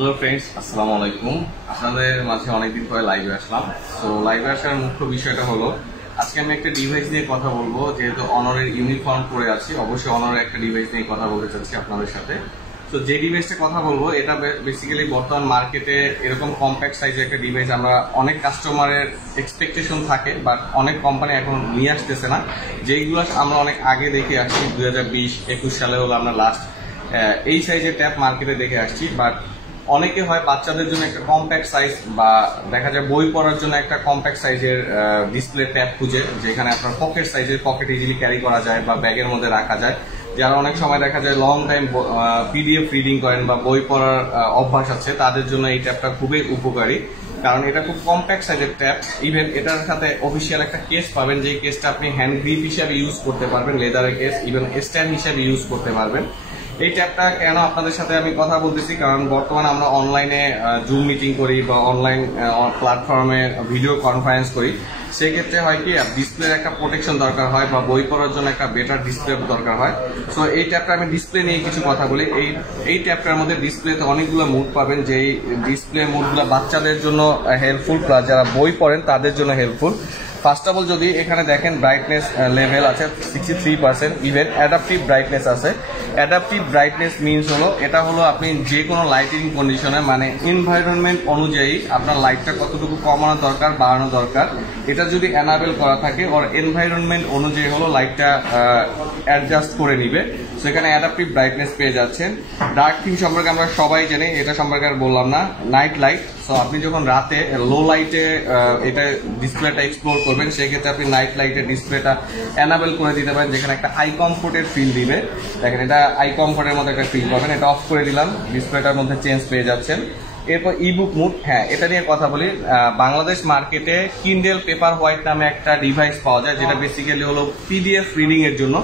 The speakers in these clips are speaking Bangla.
হ্যালো ফ্রেন্ডস, আসসালামু আলাইকুম। আপনাদের মাঝে অনেকদিন পরে লাইভে আসলাম। সো লাইভে আসার মুখ্য বিষয়টা হলো আজকে আমি একটা ডিভাইস নিয়ে কথা বলবো। যেহেতু অনরের ইউনিফর্ম পরে আছি, অবশ্যই অনরের একটা ডিভাইস নিয়ে কথা বলতে চাচ্ছি আপনাদের সাথে। তো যে ডিভাইসটা কথা বলবো এটা বেসিক্যালি বর্তমান মার্কেটে এরকম কম্প্যাক্ট সাইজের একটা ডিভাইস আমরা অনেক কাস্টমারের এক্সপেকটেশন থাকে, বাট অনেক কোম্পানি এখন নিয়ে আসতেছে না। যেইগুলো আমরা অনেক আগে দেখে আসছি, 2020-21 সালে হলো আমরা লাস্ট এই সাইজের ট্যাব মার্কেটে দেখে আসছি। বাট অনেকে হয় বাচ্চাদের জন্য একটা কম্প্যাক্ট সাইজ বা দেখা যায় বই পড়ার জন্য একটা কম্প্যাক্ট সাইজের ডিসপ্লে ট্যাব খুঁজে, যেখানে আপনার পকেট সাইজের, পকেট ইজিলি ক্যারি করা যায় বা ব্যাগের মধ্যে রাখা যায়। যারা অনেক সময় দেখা যায় লং টাইম পিডিএফ রিডিং করেন বা বই পড়ার অভ্যাস আছে, তাদের জন্য এই ট্যাবটা খুবই উপকারী, কারণ এটা খুব কম্প্যাক্ট সাইজের ট্যাব। ইভেন এটার সাথে অফিসিয়াল একটা কেস পাবেন, যে কেসটা আপনি হ্যান্ড গ্রিপ হিসাবে ইউজ করতে পারবেন, লেদারের কেস, ইভেন স্ট্যান্ড হিসাবে ইউজ করতে পারবেন। এই ট্যাবটা কেন আপনাদের সাথে আমি কথা বলতেছি, কারণ বর্তমানে আমরা অনলাইনে জুম মিটিং করি বা অনলাইন প্ল্যাটফর্মে ভিডিও কনফারেন্স করি। সেক্ষেত্রে হয় কি, ডিসপ্লের একটা প্রোটেকশন দরকার হয় বা বই পড়ার জন্য একটা বেটার ডিসপ্লে দরকার হয়। সো এই ট্যাবটা আমি ডিসপ্লে নিয়ে কিছু কথা বলি। এই ট্যাবটার মধ্যে ডিসপ্লেতে অনেকগুলো মুড পাবেন, যে ডিসপ্লে মুডগুলো বাচ্চাদের জন্য হেল্পফুল, প্লাস যারা বই পড়েন তাদের জন্য হেল্পফুল। ফার্স্ট অফ অল যদি এখানে দেখেন, ব্রাইটনেস লেভেল আছে 63%, ইভেন অ্যাডাপটিভ ব্রাইটনেস আছে। অ্যাডাপটিভ ব্রাইটনেস মিনস হলো, এটা হলো আপনি যে কোনো লাইটিং কন্ডিশনে, মানে এনভায়রনমেন্ট অনুযায়ী আপনার লাইটটা কতটুকু কমানো দরকার, বাড়ানো দরকার, এটা যদি এনাবেল করা থাকে ওর এনভায়রনমেন্ট অনুযায়ী হলো লাইটটা অ্যাডজাস্ট করে নিবে। সেখানে অ্যাডাপটিভ ব্রাইটনেস পেয়ে যাচ্ছেন। ডার্ক থিম সম্পর্কে আমরা সবাই জানি, এটা সম্পর্কে আর বললাম না। নাইট লাইট, সো আপনি যখন রাতে লো লাইটে এটা ডিসপ্লেটা এক্সপ্লোর করবেন, সেক্ষেত্রে আপনি নাইট লাইটের ডিসপ্লেটা এনাবেল করে দিতে পারেন, যেখানে একটা আই কমফোর্টের ফিল দিবে। দেখেন, এটা আই কমফোর্টের মধ্যে একটা ফিল পাবেন। এটা অফ করে দিলাম, ডিসপ্লেটার মধ্যে চেঞ্জ পেয়ে যাচ্ছেন। এরপর ইবুক মুড, হ্যাঁ এটা নিয়ে কথা বলি। বাংলাদেশ মার্কেটে কিন্ডেল পেপার হোয়াইট নামে একটা ডিভাইস পাওয়া যায়, যেটা বেসিক্যালি হলো পিডিএফ রিডিং এর জন্য।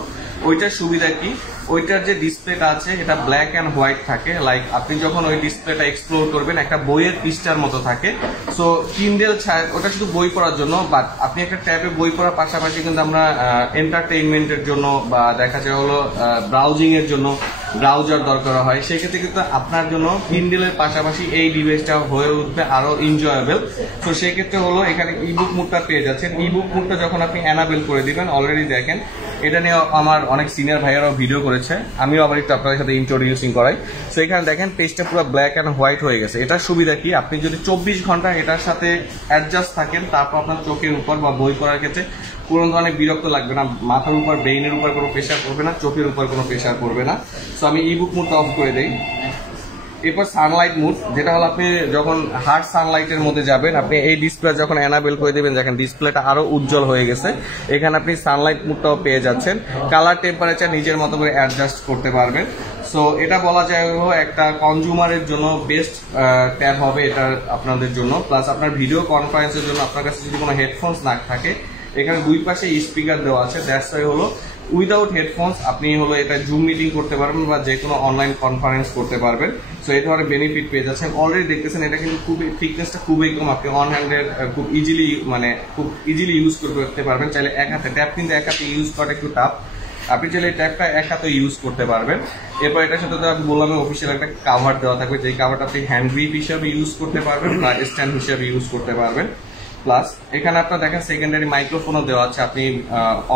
ওইটার সুবিধা কি, ওইটার যে ডিসপ্লেটা আছে এটা ব্ল্যাক অ্যান্ড হোয়াইট থাকে। লাইক আপনি যখন ওই ডিসপ্লেটা এক্সপ্লোর করবেন, একটা বইয়ের পৃষ্ঠার মতো থাকে। সো কিন্ডেল ওটা শুধু বই পড়ার জন্য, বাট আপনি একটা ট্যাবে বই পড়ার পাশাপাশি কিন্তু আমরা এন্টারটেইনমেন্টের জন্য বা দেখা যায় হলো ব্রাউজিং এর জন্য ব্রাউজার দরকার হয়। সেক্ষেত্রে কিন্তু আপনার জন্য কিন্ডেলের পাশাপাশি এই ডিভাইসটা হয়ে উঠবে আরো এনজয়েবল। তো সেক্ষেত্রে হলো এখানে ইবুক মুডটা পেয়ে যাচ্ছেন। ইবুক মুডটা যখন আপনি এনাবেল করে দিবেন, অলরেডি দেখেন এটা নিয়ে আমার অনেক সিনিয়র ভাইয়ারাও ভিডিও করেছে, আমিও আবার একটু আপনাদের সাথে ইন্ট্রোডিউসিং করাই। সো এখানে দেখেন পেজটা পুরো ব্ল্যাক অ্যান্ড হোয়াইট হয়ে গেছে। এটার সুবিধা কি, আপনি যদি 24 ঘন্টা এটার সাথে অ্যাডজাস্ট থাকেন, তারপর আপনার চোখের উপর বা বই পড়ার ক্ষেত্রে কোনো ধরনের বিরক্ত লাগবে না, মাথার উপর ব্রেইনের উপর কোনো প্রেশার পড়বে না, চোখের উপর কোনো প্রেশার পড়বে না। সো আমি ইবুক মুডটা অফ করে দেই। এরপর সানলাইট মুড, যেটা হলো আপনি যখন হার্ড সানলাইটের মধ্যে যাবেন, আপনি এই ডিসপ্লে যখন এনাবেল করে দেবেন, দেখেন ডিসপ্লেটা আরো উজ্জ্বল হয়ে গেছে। এখানে আপনি সানলাইট মুডটাও পেয়ে যাচ্ছেন। কালার টেম্পারেচার নিজের মতো করে অ্যাডজাস্ট করতে পারবেন। সো এটা বলা যায় একটা কনজিউমারের জন্য বেস্ট ট্যাব হবে এটা আপনাদের জন্য। প্লাস আপনার ভিডিও কনফারেন্সের জন্য আপনার কাছে যদি কোনো হেডফোনস না থাকে, এখানে দুই পাশে স্পিকার দেওয়া আছে। দ্যাটস ওয়াই হলো উইদাউট হেডফোনস আপনি হলো এটা জুম মিটিং করতে পারবেন বা যে কোনো অনলাইন কনফারেন্স করতে পারবেন। সো এই ধরনের বেনিফিট পেয়ে যাচ্ছেন। অলরেডি দেখতেছেন এটা কিন্তু খুবই থিকনেসটা খুবই কম, আপনি অন হ্যান্ডের খুব ইজিলি ইউজ করতে পারবেন। চাইলে এক হাতে, ট্যাব কিন্তু এক হাতে ইউজ করা একটু টাফ, আপনি চাইলে ট্যাবটা এক হাতে ইউজ করতে পারবেন। এরপর এটার সাথে তো আমি বললাম অফিসিয়াল একটা কাভার দেওয়া থাকবে, যে কাভারটা আপনি হ্যান্ড গ্রিপ হিসাবে ইউজ করতে পারবেন বা স্ট্যান্ড হিসাবে ইউজ করতে পারবেন। প্লাস এখানে আপনার দেখেন সেকেন্ডারি মাইক্রোফোনও দেওয়া আছে, আপনি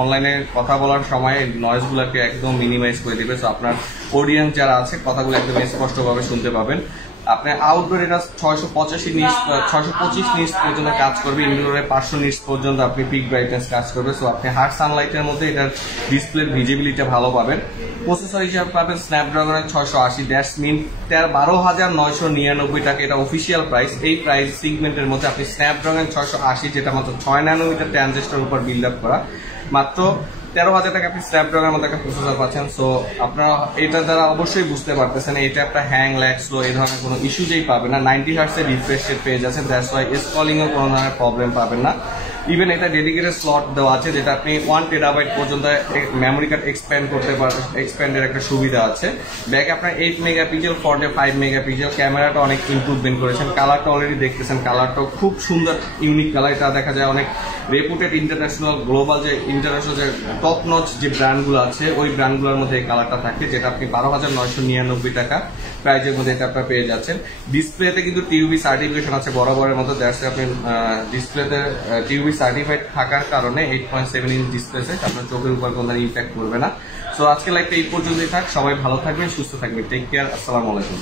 অনলাইনে কথা বলার সময় নয়েজগুলোকে একদম মিনিমাইজ করে দিবে। সো আপনার অডিয়েন্স যারা আছে কথাগুলো একদম স্পষ্টভাবে শুনতে পাবেন। আপনার আউটডোর এটা 625 নিটস পর্যন্ত কাজ করবে, ইনডোরে 500 নিটস পর্যন্ত আপনি পিক ব্রাইটনেস কাজ করবে। সো আপনি হার্ড সানলাইটের মধ্যে এটার ডিসপ্লের ভিজিবিলিটি ভালো পাবেন। প্রসেসর হিসাবে পাবেন স্ন্যাপড্রাগনের 680, দ্যাটস মিন 12,999 টাকা, এটা অফিসিয়াল প্রাইস। এই প্রাইস সিগমেন্টের মধ্যে আপনি স্ন্যাপড্রাগন 680, যেটা মাত্র 6 ন্যানোমিটার ট্রানজিস্টর উপর বিল্ড আপ করা, মাত্র 13,000 টাকা আপনি স্ন্যাপড্রাগনের মধ্যে একটা প্রসেসর পাচ্ছেন। সো আপনারা এটা দ্বারা অবশ্যই বুঝতে পারতেছেন এটা একটা হ্যাং ল্যাগ স্লো এই ধরনের কোনো ইস্যুজেই পাবেন না। 90 হার্টসের রিফ্রেশ রেট পেয়ে যাচ্ছেন, দ্যাটস ওয়াই স্কলিংও কোনো ধরনের প্রবলেম পাবেন না। ইভেন এটা ডেডিকেটেড স্লট দেওয়া আছে, যেটা আপনি 1 টেরাবাইট পর্যন্ত মেমোরি কার্ড এক্সপ্যান্ড করতে পারবেন, এক্সপ্যান্ডের একটা সুবিধা আছে। ব্যাক আপনার 8 মেগাপিক্সেল, ফ্রন্টে 5 মেগাপিক্সেল, ক্যামেরাটা অনেক ইমপ্রুভমেন্ট করেছেন। কালারটা অলরেডি দেখতেছেন, কালারটাও খুব সুন্দর ইউনিক কালার। এটা দেখা যায় অনেক রেপুটেড ইন্টারন্যাশনাল গ্লোবাল যে টপ নচ যে ব্র্যান্ডগুলো আছে, ওই ব্র্যান্ডগুলোর মধ্যে এই কালারটা থাকে, যেটা আপনি 12,999 টাকা প্রাইজের মধ্যে এটা আপনারা পেয়ে যাচ্ছেন। ডিসপ্লেতে কিন্তু টিউবি সার্টিফিকেশন আছে বরাবরের মতো, দ্যাটস আপনি ডিসপ্লেতে টিউবি সার্টিফাইড থাকার কারণে 8.7 ইঞ্চ ডিসপ্লেতে আপনার চোখের উপর কোনো ইম্প্যাক্ট করবে না। সো আজকে লাইভটা এই পর্যন্তই থাক, সবাই ভালো থাকবেন, সুস্থ থাকবেন, টেক কেয়ার, আসসালামু আলাইকুম।